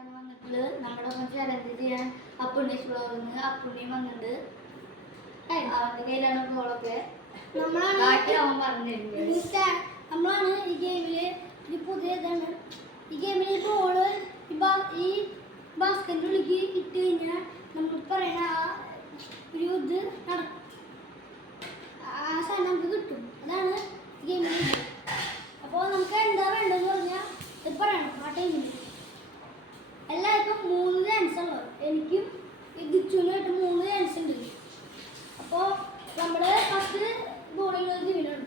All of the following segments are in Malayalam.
ആയിട്ടാണ് വന്നിട്ടുള്ളത്. നമ്മുടെ ഒപ്പം ചലഞ്ച് ചെയ്യാൻ അപ്പുണ്ണീസ് വ്ളോഗിന്ന് അപ്പുണ്ണിയും വന്നിട്ടുണ്ട്. അവന്റെ കയ്യിലാണ് ബോളൊക്കെ. അവൻ പറഞ്ഞിരുന്നത് നമ്മളാണ് ഈ ഗെയിമില് ഒരു പുതിയ ഇതാണ്. ഈ ഗെയിമിൽ ബോള് ഈ ബാസ്കറ്റിനുള്ളിലേക്ക് ഇട്ട് കഴിഞ്ഞാൽ നമ്മൾ പറയുന്ന ആ ഒരു ഇത് നടക്കും. ആ സാധനം നമുക്ക് കിട്ടും. അതാണ് ഗെയിമിൽ. അപ്പോൾ നമുക്ക് എന്താ വേണ്ടതെന്ന് പറഞ്ഞാൽ ഇത് പറയണം. ആ ടൈമിൽ എല്ലാവർക്കും 3 ചാൻസ് ഉള്ളു. എനിക്കും ദിച്ചുനായിട്ട് 3 ചാൻസ് ഉണ്ട്. അപ്പോൾ നമ്മൾ ഫസ്റ്റ് ബോളിംഗ് വീണാണ്.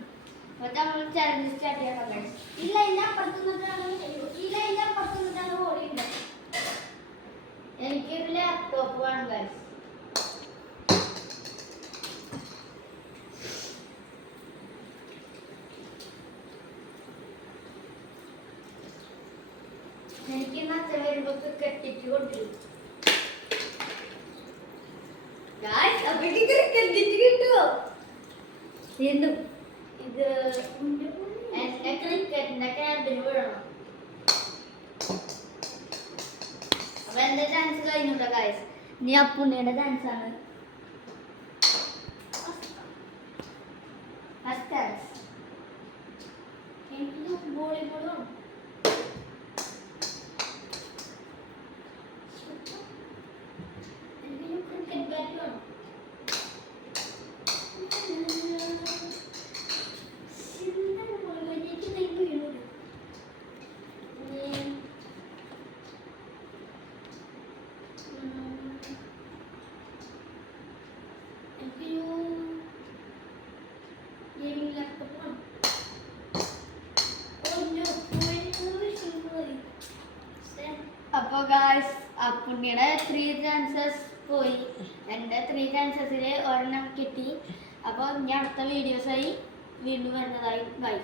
നമ്മൾ ചലഞ്ച് സ്റ്റാർട്ട് ചെയ്യാൻ ഈ ലൈനിൻ്റെ അപ്പുറത്ത് നിന്നിട്ടാണ് ബോളിംഗ്. എനിക്ക് ലാപ്ടോപ്പ് വേണം ഗൈസ്. എനിക്ക് അച്ഛൻ വരുമ്പോ ക്രിക്കറ്റ് കൊണ്ടുവരും. കിട്ടുമോ വീണ്ടും ഇത് എന്റെ ക്രിക്കറ്റിന്റെ ക്യാമ്പിന് വിടണം. അപ്പൊ എന്റെ ചാൻസ് കഴിഞ്ഞുണ്ടോ ഗൈസ്? ഇനി അപ്പുണ്ണിയുടെ ചാൻസ് ആണ്. ഫസ്റ്റ് ചാൻസ് എനിക്ക് വോളിബോൾ വേണം. എനിക്ക് ക്രിക്കറ്റ് ബാറ്റ് വേണം. അപ്പൊ ഗായ്സ് അപ്പുണ്ണിയുടെ 3 ചാൻസസ് പോയി. എൻ്റെ 3 ചാൻസസിൽ ഒരെണ്ണം കിട്ടി. അപ്പോൾ ഇനി അടുത്ത വീഡിയോസായി വീണ്ടും വരുന്നതായി. ബൈ.